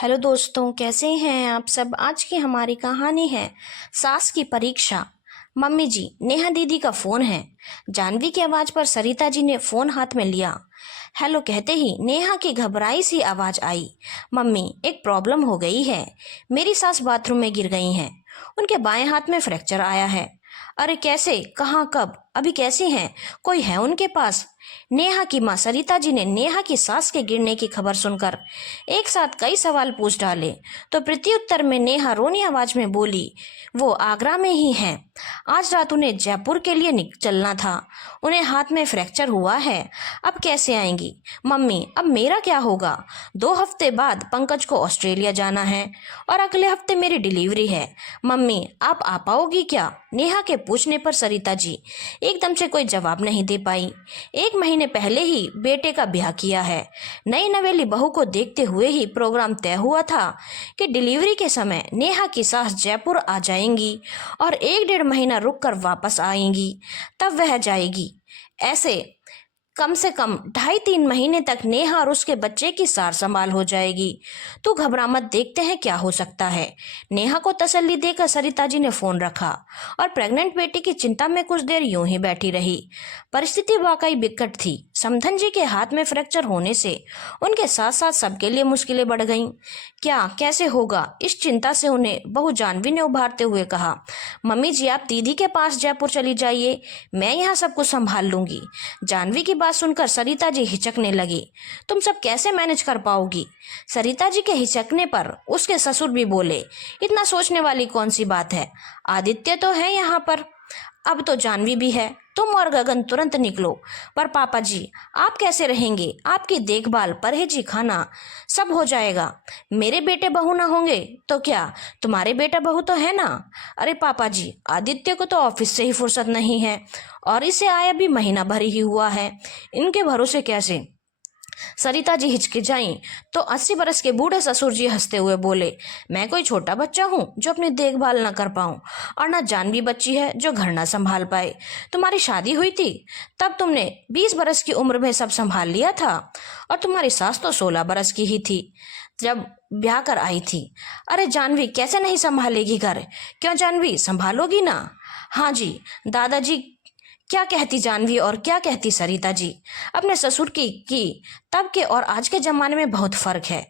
Hello दोस्तों, कैसे हैं आप सब। आज की हमारी कहानी है सास की परीक्षा। मम्मी जी, नेहा दीदी का फोन है। जानवी की आवाज पर सरिता जी ने फोन हाथ में लिया। हेलो कहते ही नेहा की घबराई सी आवाज आई। मम्मी, एक प्रॉब्लम हो गई है। मेरी सास बाथरूम में गिर गई हैं। उनके बाएं हाथ में फ्रैक्चर आया है। अरे कैसे, कहाँ, कब, अभी कैसी हैं? कोई है उनके पास? नेहा की मां सरिता जी ने नेहा की सास के गिरने की खबर सुनकर एक साथ कई सवाल पूछ डाले। तो प्रत्युत्तर में नेहा रोनी आवाज में बोली, वो आगरा में ही हैं। आज रात उन्हें जयपुर के लिए चलना था। उन्हें हाथ में फ्रैक्चर हुआ है। अब कैसे आएंगी? मम्मी, अब मेरा क्या होगा? 2 हफ्ते बाद पंकज को ऑस्ट्रेलिया जाना है और अगले हफ्ते मेरी डिलीवरी है। मम्मी, आप आ पाओगी क्या? नेहा के पूछने पर सरिता जी एकदम से कोई जवाब नहीं दे पाई। 1 महीने पहले ही बेटे का ब्याह किया है। नई नवेली बहू को देखते हुए ही प्रोग्राम तय हुआ था कि डिलीवरी के समय नेहा की सास जयपुर आ जाएंगी और 1 डेढ़ महीना रुक कर वापस आएंगी, तब वह जाएगी। ऐसे कम से कम 2.5-3 महीने तक नेहा और उसके बच्चे की सार संभाल हो जाएगी। तू घबरा मत, देखते हैं क्या हो सकता है। नेहा को तसल्ली देकर सरिता जी ने फोन रखा और प्रेग्नेंट बेटी की चिंता में कुछ देर यूं ही बैठी रही। परिस्थिति वाकई विकट थी। समधन जी के हाथ में फ्रैक्चर होने से उनके साथ साथ सबके लिए मुश्किलें बढ़ गईं। क्या, कैसे होगा, इस चिंता से उन्हें बहू जानवी ने उभारते हुए कहा, मम्मी जी, आप दीदी के पास जयपुर चली जाइए, मैं यहाँ सब कुछ संभाल लूंगी। जानवी की बात सुनकर सरिता जी हिचकने लगी। तुम सब कैसे मैनेज कर पाओगी? सरिता जी के हिचकने पर उसके ससुर भी बोले, इतना सोचने वाली कौन सी बात है, आदित्य तो है यहाँ पर, अब तो जानवी भी है। तुम और गगन तुरंत निकलो। पर पापा जी, आप कैसे रहेंगे? आपकी देखभाल, परहेजी खाना सब हो जाएगा। मेरे बेटे बहू ना होंगे तो क्या, तुम्हारे बेटा बहू तो है ना। अरे पापा जी, आदित्य को तो ऑफिस से ही फुर्सत नहीं है और इसे आया भी महीना भर ही हुआ है। इनके भरोसे कैसे? सरिता जी हिचकिचाईं तो 80 बरस के बूढ़े ससुर जी हंसते हुए बोले, मैं कोई छोटा बच्चा हूँ जो अपनी देखभाल न कर पाऊं, और न जानवी बच्ची है जो घर न संभाल पाए। तुम्हारी शादी हुई थी तब तुमने 20 बरस की उम्र में सब संभाल लिया था, और तुम्हारी सास तो 16 बरस की ही थी जब ब्याह कर आई थी। अरे जानवी कैसे नहीं संभालेगी घर? क्यों जानवी, संभालोगी ना? हाँ जी। दादाजी क्या कहती जानवी और क्या कहती सरिता जी? अपने ससुर की तब के और आज के जमाने में बहुत फर्क है।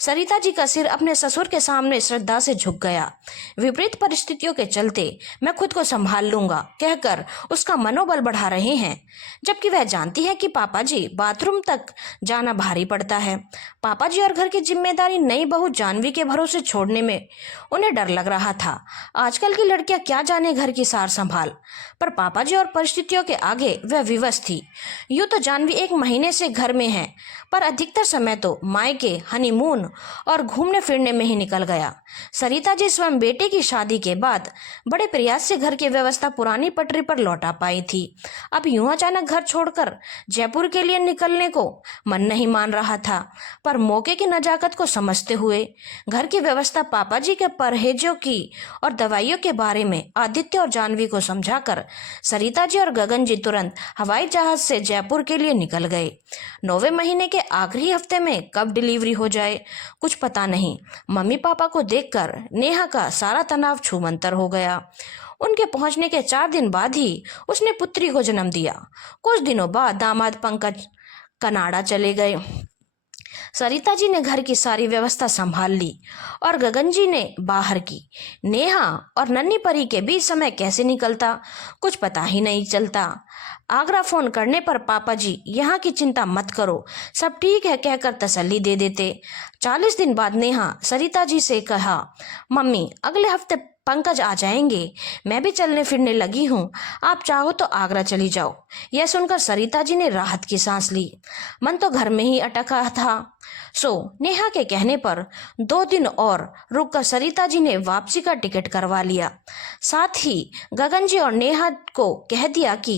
सरिता जी का सिर अपने ससुर के सामने श्रद्धा से झुक गया। विपरीत परिस्थितियों के चलते मैं खुद को संभाल लूंगा कहकर उसका मनोबल बढ़ा रहे हैं, जबकि वह जानती है कि पापा जी बाथरूम तक जाना भारी पड़ता है। पापा जी और घर की जिम्मेदारी नई बहू जानवी के भरोसे छोड़ने में उन्हें डर लग रहा था। आजकल की लड़कियां क्या जाने घर की सार संभाल, पर पापा जी और परिस्थितियों के आगे वह विवश थी। यूं तो जानवी 1 महीने से घर में है, पर अधिकतर समय तो मायके, हनीमून और घूमने फिरने में ही निकल गया। सरिता जी स्वयं बेटे की शादी के बाद बड़े प्रयास से घर की व्यवस्था पुरानी पटरी पर लौटा पाई थी। अब यूं अचानक घर छोड़कर जयपुर के लिए निकलने को मन नहीं मान रहा था, पर मौके की नजाकत को समझते हुए घर की व्यवस्था, पापा जी के परहेजों की और दवाइयों के बारे में आदित्य और जानवी को समझाकर सरिता जी और गगन जी तुरंत हवाई जहाज से जयपुर के लिए निकल गए। 9वें महीने के आखिरी हफ्ते में कब डिलीवरी हो जाए कुछ पता नहीं। मम्मी पापा को देखकर नेहा का सारा तनाव छूमंतर हो गया। उनके पहुंचने के 4 दिन बाद ही उसने पुत्री को जन्म दिया। कुछ दिनों बाद दामाद पंकज कनाडा चले गए। सरिता जी ने घर की सारी व्यवस्था संभाल ली और गगन जी ने बाहर की। नेहा और नन्ही परी के बीच समय कैसे निकलता कुछ पता ही नहीं चलता। आगरा फोन करने पर पापा जी यहाँ की चिंता मत करो, सब ठीक है कहकर तसल्ली दे देते। 40 दिन बाद नेहा सरिता जी से कहा, मम्मी अगले हफ्ते पंकज आ जाएंगे, मैं भी चलने फिरने लगी हूँ, आप चाहो तो आगरा चली जाओ। यह सुनकर सरिता जी ने राहत की सांस ली। मन तो घर में ही अटका था। नेहा के कहने पर 2 दिन और रुककर सरिता जी ने वापसी का टिकट करवा लिया। साथ ही गगन जी और नेहा को कह दिया कि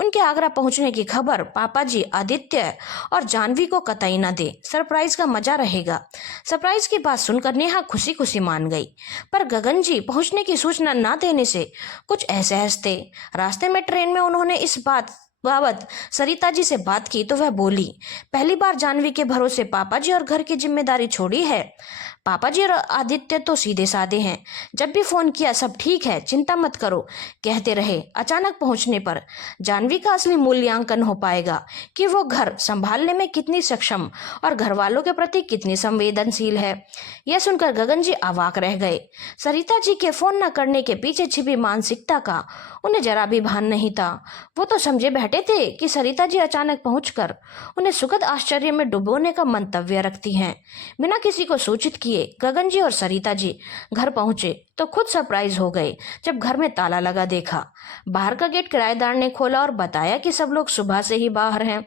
उनके आगरा पहुंचने की खबर पापा जी, आदित्य और जानवी को कतई न दे, सरप्राइज का मजा रहेगा। सरप्राइज की बात सुनकर नेहा खुशी खुशी मान गई, पर गगन जी पहुंचने की सूचना न देने से कुछ असहज थे। रास्ते में ट्रेन में उन्होंने इस बात बाबत सरिता जी से बात की तो वह बोली, पहली बार जानवी के भरोसे पापा जी और घर की जिम्मेदारी छोड़ी है। पापा जी और आदित्य तो सीधे साधे हैं, जब भी फोन किया सब ठीक है, चिंता मत करो कहते रहे। अचानक पहुंचने पर जानवी का असली मूल्यांकन हो पाएगा कि वो घर संभालने में कितनी सक्षम और घर वालों के प्रति कितनी संवेदनशील है। यह सुनकर गगन जी अवाक रह गए। सरिता जी के फोन न करने के पीछे छिपी मानसिकता का उन्हें जरा भी भान नहीं था। वो तो समझे बैठे थे कि सरिता जी अचानक पहुंचकर उन्हें सुखद आश्चर्य में डुबोने का मंतव्य रखती हैं। बिना किसी को सूचित किए गगन जी और सरिता जी घर पहुंचे तो खुद सरप्राइज हो गए जब घर में ताला लगा देखा। बाहर का गेट किराएदार ने खोला और बताया कि सब लोग सुबह से ही बाहर हैं।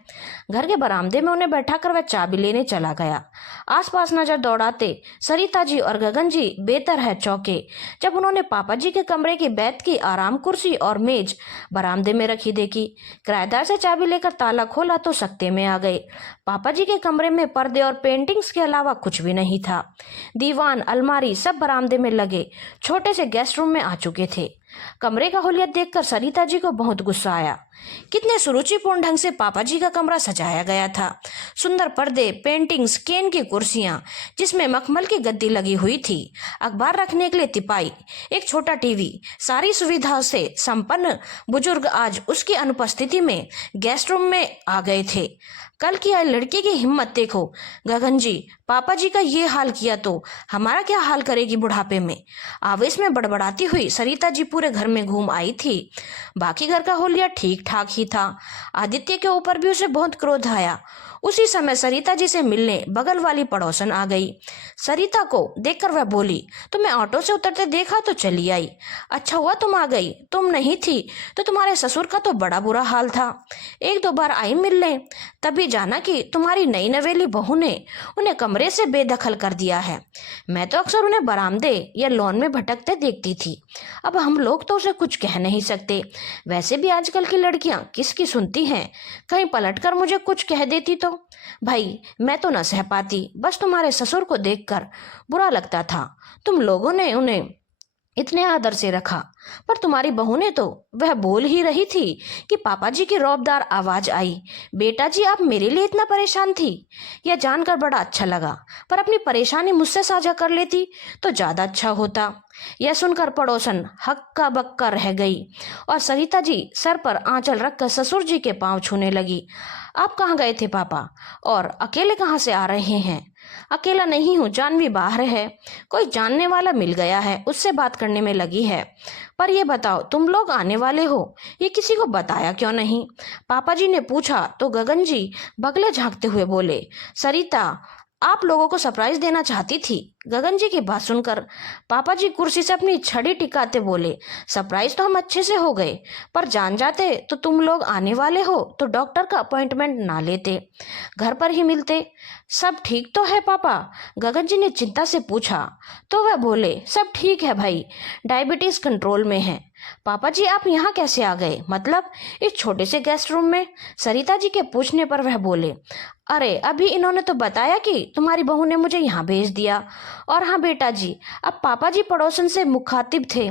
घर के बरामदे में उन्हें बैठाकर वह चाबी लेने चला गया। आसपास नजर दौड़ाते सरिता जी और गगन जी बेतरह चौंके जब उन्होंने पापा जी के कमरे की बैठ की आराम कुर्सी और मेज बरामदे में रखी देखी। किराएदार से चाबी लेकर ताला खोला तो सकते में आ गए। पापा जी के कमरे में पर्दे और पेंटिंग्स के अलावा कुछ भी नहीं था। दीवान, अलमारी सब बरामदे में लगे छोटे से गेस्ट रूम में आ चुके थे। कमरे का हुलियत देखकर सरिता जी को बहुत गुस्सा आया। कितने सुरुचिपूर्ण ढंग से पापा जी का कमरा सजाया गया था। सुंदर पर्दे, पेंटिंग्स, केन की कुर्सियां जिसमें मखमल की गद्दी लगी हुई थी, अखबार रखने के लिए तिपाई, एक छोटा टीवी, सारी सुविधाओं से संपन्न बुजुर्ग आज उसकी अनुपस्थिति में गेस्ट रूम में आ गए थे। कल की आई लड़की की हिम्मत देखो गगन जी, पापा जी का ये हाल किया तो हमारा क्या हाल करेगी बुढ़ापे में। आवेश में बड़बड़ाती हुई सरिता जी पूरे घर में घूम आई थी। बाकी घर का हुलिया ठीक ठाक ही था। आदित्य के ऊपर भी उसे बहुत क्रोध आया। उसी समय सरिता जी से मिलने बगल वाली पड़ोसन आ गई। सरिता को देखकर वह बोली, तुम्हें ऑटो से उतरते देखा तो चली आई। अच्छा हुआ तुम आ गई, तुम नहीं थी तो तुम्हारे ससुर का तो बड़ा बुरा हाल था। एक दो बार आई मिलने, तभी जाना कि तुम्हारी नई नवेली बहू ने उन्हें कमरे से बेदखल कर दिया है। मैं तो अक्सर उन्हें बरामदे या लॉन में भटकते देखती थी। अब हम लोग तो उसे कुछ कह नहीं सकते। वैसे भी आजकल की लड़कियां किसकी सुनती हैं। कहीं पलटकर मुझे कुछ कह देती तो भाई मैं तो न सह पाती। बस तुम्हारे ससुर को देखकर बुरा लगता था। तुम लोगों ने उन्हें इतने आदर से रखा, पर तुम्हारी बहू ने तो वह बोल ही रही थी कि पापा जी की रौबदार आवाज आई, बेटा जी आप मेरे लिए इतना परेशान थी। यह जानकर बड़ा अच्छा लगा, पर अपनी परेशानी मुझसे साझा कर लेती तो ज्यादा अच्छा होता। यह सुनकर पड़ोसन हक्का बक्का रह गई और सरिता जी सर पर आंचल रखकर ससुर जी के पांव छूने लगी। आप कहाँ गए थे पापा, और अकेले कहाँ से आ रहे हैं। अकेला नहीं हूँ, जानवी बाहर है, कोई जानने वाला मिल गया है, उससे बात करने में लगी है। पर ये बताओ तुम लोग आने वाले हो, ये किसी को बताया क्यों नहीं। पापा जी ने पूछा तो गगन जी बगले झांकते हुए बोले, सरिता आप लोगों को सरप्राइज देना चाहती थी। गगन जी की बात सुनकर पापा जी कुर्सी से अपनी छड़ी टिकाते बोले, सरप्राइज तो हम अच्छे से हो गए, पर जान जाते तो तुम लोग आने वाले हो तो डॉक्टर का अपॉइंटमेंट ना लेते, घर पर ही मिलते। सब ठीक तो है पापा, गगन जी ने चिंता से पूछा तो वह बोले, सब ठीक है भाई, डायबिटीज कंट्रोल में है। पापा जी आप यहाँ कैसे आ गए, मतलब इस छोटे से गेस्ट रूम में। सरिता जी के पूछने पर वह बोले, अरे अभी इन्होंने तो बताया कि तुम्हारी बहू ने मुझे यहाँ भेज दिया। और हाँ बेटा जी, अब पापा जी पड़ोसन से मुखातिब थे।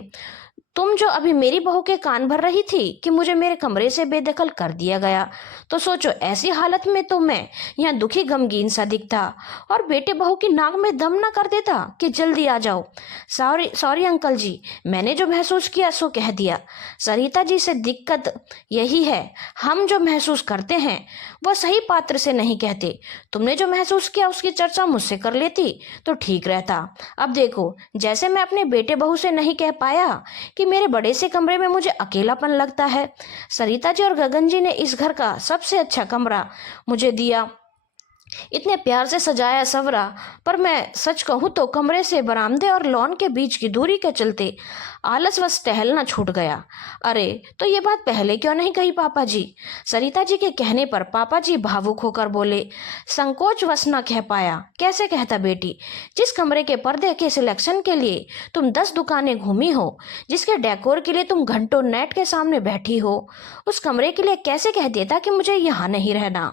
तुम जो अभी मेरी बहू के कान भर रही थी कि मुझे मेरे कमरे से बेदखल कर दिया गया, तो सोचो ऐसी हालत में तो मैं यहाँ दुखी गमगीन सा दिखता और बेटे बहू की नाक में दम ना कर देता कि जल्दी आ जाओ। सॉरी सॉरी अंकल जी, मैंने जो महसूस किया सो कह दिया। सरिता जी से दिक्कत यही है, हम जो महसूस करते हैं वह सही पात्र से नहीं कहते। तुमने जो महसूस किया उसकी चर्चा मुझसे कर लेती तो ठीक रहता। अब देखो, जैसे मैं अपने बेटे बहू से नहीं कह पाया कि मेरे बड़े से कमरे में मुझे अकेलापन लगता है, सरिता जी और गगन जी ने इस घर का सबसे अच्छा कमरा मुझे दिया, इतने प्यार से सजाया सवरा। पर मैं सच कहूँ तो कमरे से बरामदे और लॉन के बीच की दूरी के चलते आलसवश टहलना छूट गया। अरे तो ये बात पहले क्यों नहीं कही पापा जी। सरिता जी के कहने पर पापा जी भावुक होकर बोले, संकोच वश न कह पाया, कैसे कहता बेटी। जिस कमरे के पर्दे के सिलेक्शन के लिए तुम 10 दुकानें घूमी हो, जिसके डेकोर के लिए तुम घंटों नेट के सामने बैठी हो, उस कमरे के लिए कैसे कह देता कि मुझे यहाँ नहीं रहना।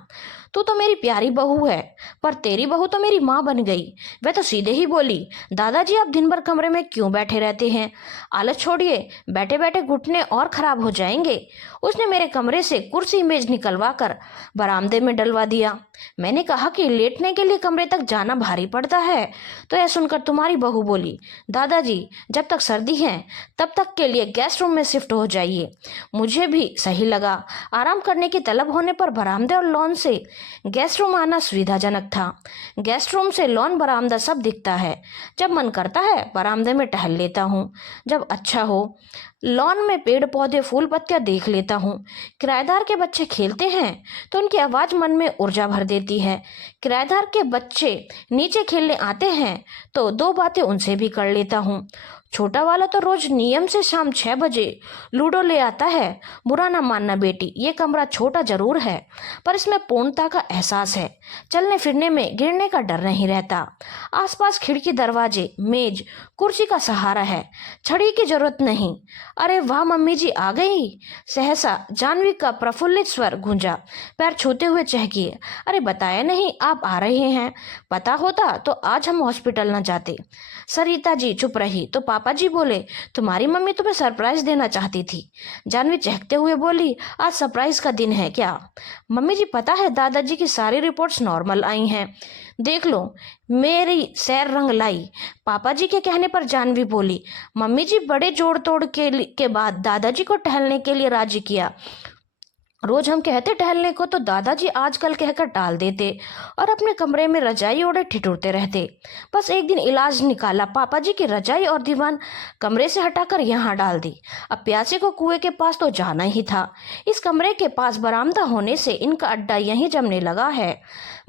तू तो मेरी प्यारी बहू है, पर तेरी बहू तो मेरी माँ बन गई। वह तो सीधे ही बोली, दादाजी आप दिन भर कमरे में क्यों बैठे रहते हैं? आलस छोड़िए, बैठे बैठे घुटने और खराब हो जाएंगे। उसने मेरे कमरे से कुर्सी मेज निकलवा कर बरामदे में डलवा दिया। मैंने कहा कि लेटने के लिए कमरे तक जाना भारी पड़ता है, तो यह सुनकर तुम्हारी बहू बोली, दादाजी जब तक सर्दी है तब तक के लिए गेस्ट रूम में शिफ्ट हो जाइए। मुझे भी सही लगा। आराम करने की तलब होने पर बरामदे और लॉन से गेस्ट रूम आना सुविधाजनक था। गेस्ट रूम से लॉन बरामदा सब दिखता है। जब मन करता है बरामदे में टहल लेता हूँ। जब अच्छा हो लॉन में पेड़ पौधे फूल पत्तियां देख लेता हूँ। किराएदार के बच्चे खेलते हैं तो उनकी आवाज़ मन में ऊर्जा भर देती है। किराएदार के बच्चे नीचे खेलने आते हैं तो दो बातें उनसे भी कर लेता हूँ। छोटा वाला तो रोज नियम से शाम 6 बजे लूडो ले आता है। बुरा ना मानना बेटी, ये कमरा छोटा जरूर है पर इसमें पूर्णता का एहसास है। चलने फिरने में गिरने का डर नहीं रहता। आसपास खिड़की दरवाजे मेज कुर्सी का सहारा है। छड़ी की जरूरत नहीं। अरे वाह मम्मी जी आ गई। सहसा जानवी का प्रफुल्लित स्वर गूंजा। पैर छूते हुए चहकिए, अरे बताया नहीं आप आ रहे हैं। पता होता तो आज हम हॉस्पिटल न जाते। सरिता जी चुप रही तो पापा जी बोले, तुम्हारी मम्मी तुम्हें सरप्राइज देना चाहती थी। जानवी चहकते हुए बोली, आज सरप्राइज का दिन है क्या? मम्मी जी पता है दादाजी की सारी रिपोर्ट्स नॉर्मल आई हैं। देख लो मेरी सैर रंग लाई। पापा जी के कहने पर जानवी बोली, मम्मी जी बड़े जोड़ तोड़ के बाद दादाजी को टहलने के लिए राजी किया। रोज हम कहते टहलने को तो दादाजी आजकल कहकर टाल देते और अपने कमरे में रजाई ओढ़े ठिठुरते रहते। बस एक दिन इलाज निकाला, पापा जी की रजाई और दीवान कमरे से हटाकर यहाँ डाल दी। अब प्यासे को कुएं के पास तो जाना ही था। इस कमरे के पास बरामदा होने से इनका अड्डा यहीं जमने लगा है।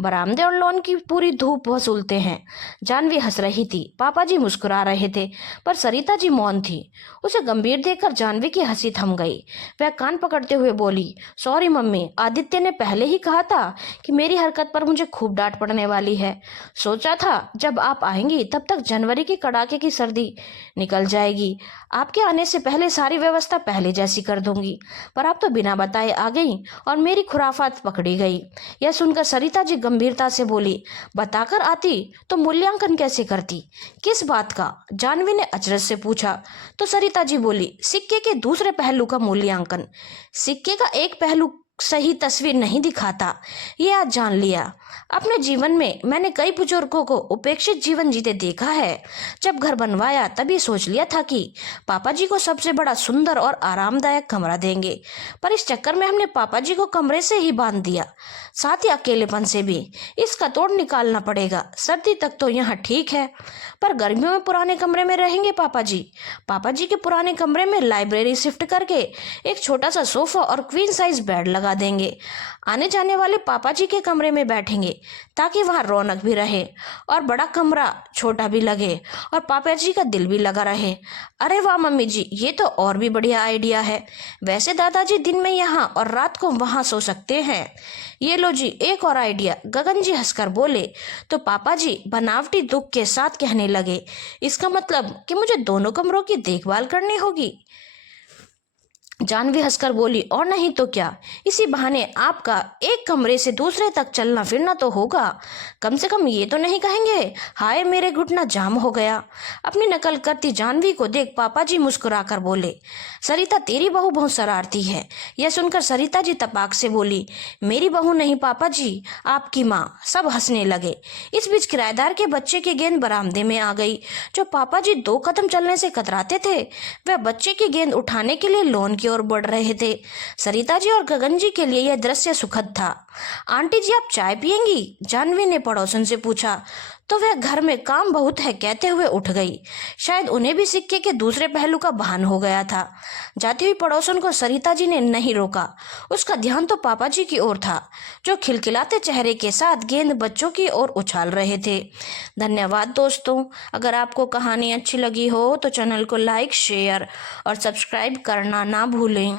बरामदे और लॉन की पूरी धूप वसूलते हैं। जानवी हंस रही थी, पापा जी मुस्कुरा रहे थे, पर सरिता जी मौन थी। उसे गंभीर देखकर जानवी की हंसी थम गई। वह कान पकड़ते हुए बोली, सॉरी मम्मी, आदित्य ने पहले ही कहा था कि मेरी हरकत पर मुझे खूब डांट पड़ने वाली है। सोचा था जब आप आएंगी तब तक जनवरी की कड़ाके की सर्दी निकल जाएगी। आपके आने से पहले सारी व्यवस्था पहले जैसी कर दूंगी, पर आप तो बिना बताए आ गई और मेरी खुराफात पकड़ी गई। यह सुनकर सरिता जी गंभीरता से बोली, बताकर आती तो मूल्यांकन कैसे करती? किस बात का? जानवी ने अचरज से पूछा। तो सरिता जी बोली, सिक्के के दूसरे पहलू का मूल्यांकन। सिक्के का एक पहलू सही तस्वीर नहीं दिखाता, ये आज जान लिया। अपने जीवन में मैंने कई बुजुर्गों को उपेक्षित जीवन जीते देखा है। जब घर बनवाया तभी सोच लिया था कि पापा जी को सबसे बड़ा सुंदर और आरामदायक कमरा देंगे, पर इस चक्कर में हमने पापा जी को कमरे से ही बांध दिया, साथ ही अकेलेपन से भी। इसका तोड़ निकालना पड़ेगा। सर्दी तक तो यहाँ ठीक है, पर गर्मियों में पुराने कमरे में रहेंगे पापा जी। पापा जी के पुराने कमरे में लाइब्रेरी शिफ्ट करके एक छोटा सा सोफा और क्वीन साइज बेड लगा देंगे। आने जाने वाले पापा जी के कमरे में बैठेंगे ताकि वहाँ रौनक भी रहे और बड़ा कमरा छोटा भी लगे और पापा जी का दिल भी लगा रहे। अरे वाह मम्मी जी, ये तो और भी बढ़िया आइडिया है। वैसे दादाजी दिन में यहाँ और रात को वहाँ सो सकते हैं। ये लो जी एक और आइडिया। गगन जी हंसकर बोले तो पापा जी बनावटी दुख के साथ कहने लगे, इसका मतलब कि मुझे दोनों कमरों की देखभाल करनी होगी? जानवी हंसकर बोली, और नहीं तो क्या, इसी बहाने आपका एक कमरे से दूसरे तक चलना फिरना तो होगा। कम से कम ये तो नहीं कहेंगे, हाय मेरे घुटना जाम हो गया। अपनी नकल करती जानवी को देख पापा जी मुस्कुराकर बोले, सरिता तेरी बहू बहुत शरारती है। यह सुनकर सरिता जी तपाक से बोली, मेरी बहू नहीं पापा जी, आपकी माँ। सब हंसने लगे। इस बीच किराएदार के बच्चे की गेंद बरामदे में आ गई। जो पापा जी 2 कदम चलने से कतराते थे, वह बच्चे की गेंद उठाने के लिए लॉन की ओर बढ़ रहे थे। सरिता जी और गगन जी के लिए यह दृश्य सुखद था। आंटी जी आप चाय पियेंगी? जानवी ने पड़ोसन से पूछा तो वह घर में काम बहुत है कहते हुए उठ गई। शायद उन्हें भी सिक्के के दूसरे पहलू का भान हो गया था। जाती हुई पड़ोसन को सरिता जी ने नहीं रोका। उसका ध्यान तो पापा जी की ओर था, जो खिलखिलाते चेहरे के साथ गेंद बच्चों की ओर उछाल रहे थे। धन्यवाद दोस्तों। अगर आपको कहानी अच्छी लगी हो तो चैनल को लाइक शेयर और सब्सक्राइब करना ना भूलें।